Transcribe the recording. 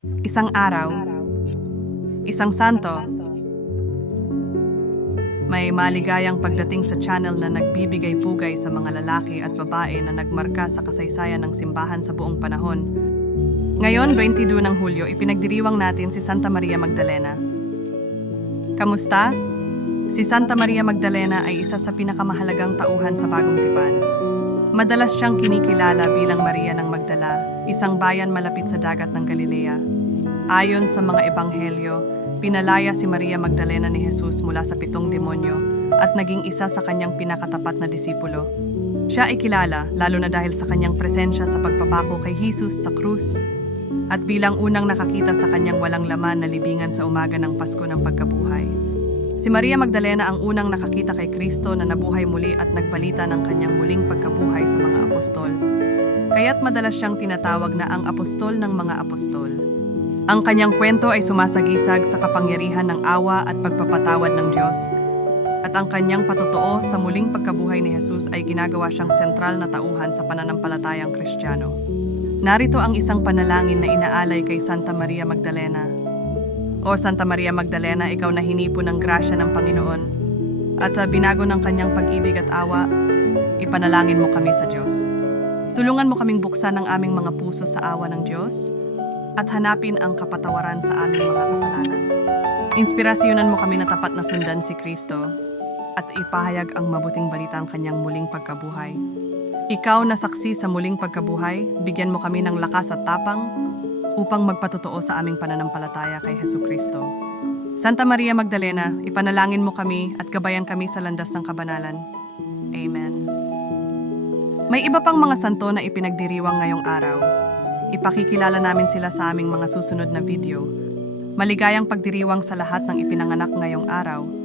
Isang araw, isang santo, may maligayang pagdating sa channel na nagbibigay pugay sa mga lalaki at babae na nagmarka sa kasaysayan ng simbahan sa buong panahon. Ngayon, 22 ng Hulyo, ipinagdiriwang natin si Santa Maria Magdalena. Kamusta? Si Santa Maria Magdalena ay isa sa pinakamahalagang tauhan sa Bagong Tipan. Madalas siyang kinikilala bilang Maria ng Magdala, isang bayan malapit sa dagat ng Galilea. Ayon sa mga ebanghelyo, pinalaya si Maria Magdalena ni Jesus mula sa pitong demonyo at naging isa sa kanyang pinakatapat na disipulo. Siya ay kilala lalo na dahil sa kanyang presensya sa pagpapako kay Jesus sa krus at bilang unang nakakita sa kanyang walang laman na libingan sa umaga ng Pasko ng pagkabuhay. Si Maria Magdalena ang unang nakakita kay Kristo na nabuhay muli at nagbalita ng kanyang muling pagkabuhay sa mga apostol. Kaya't madalas siyang tinatawag na ang apostol ng mga apostol. Ang kanyang kwento ay sumasagisag sa kapangyarihan ng awa at pagpapatawad ng Diyos. At ang kanyang patotoo sa muling pagkabuhay ni Jesus ay ginagawa siyang sentral na tauhan sa pananampalatayang Kristiyano. Narito ang isang panalangin na inaalay kay Santa Maria Magdalena. O Santa Maria Magdalena, ikaw na hinipo ng grasya ng Panginoon. At sa binago ng kanyang pag-ibig at awa, ipanalangin mo kami sa Diyos. Tulungan mo kaming buksan ang aming mga puso sa awa ng Diyos at hanapin ang kapatawaran sa aming mga kasalanan. Inspirasyonan mo kami na tapat na sundan si Kristo at ipahayag ang mabuting balita ang kanyang muling pagkabuhay. Ikaw na saksi sa muling pagkabuhay, bigyan mo kami ng lakas at tapang upang magpatotoo sa aming pananampalataya kay Heso Kristo. Santa Maria Magdalena, ipanalangin mo kami at gabayan kami sa landas ng kabanalan. Amen. May iba pang mga santo na ipinagdiriwang ngayong araw. Ipakikilala namin sila sa aming mga susunod na video. Maligayang pagdiriwang sa lahat ng ipinanganak ngayong araw